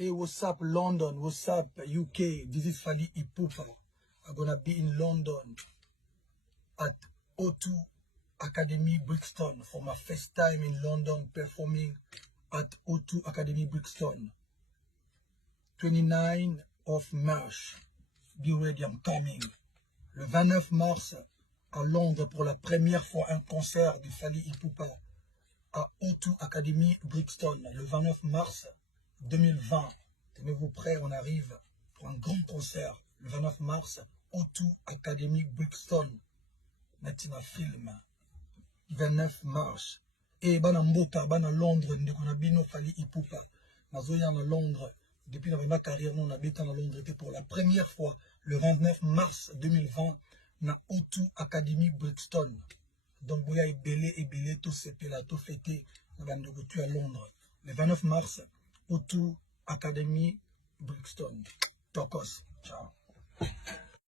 Hey, what's up, London? What's up, UK? This is Fally Ipupa. I'm gonna be in London at O2 Academy Brixton for my first time in London performing at O2 Academy Brixton. 29 of March. Be ready, I'm coming. Le 29 mars, à Londres, pour la première fois, un concert de Fally Ipupa à O2 Academy Brixton. Le 29 mars 2020. Tenez-vous prêts, on arrive pour un grand concert. Le 29 mars, O2 Academy Brixton. Maintenant, film. 29 mars. Et bana mbota, bana Londres, ndeko na bino Fally Ipupa. Nazoya na Londres. Depuis ma carrière, nous habitons à Londres. C'était pour la première fois, le 29 mars 2020, na O2 Academy Brixton. Donc, il y a Ebele, tout ce là, tout fêté, à Londres. Le 29 mars, O2 Academy Brixton. Tokos. Ciao.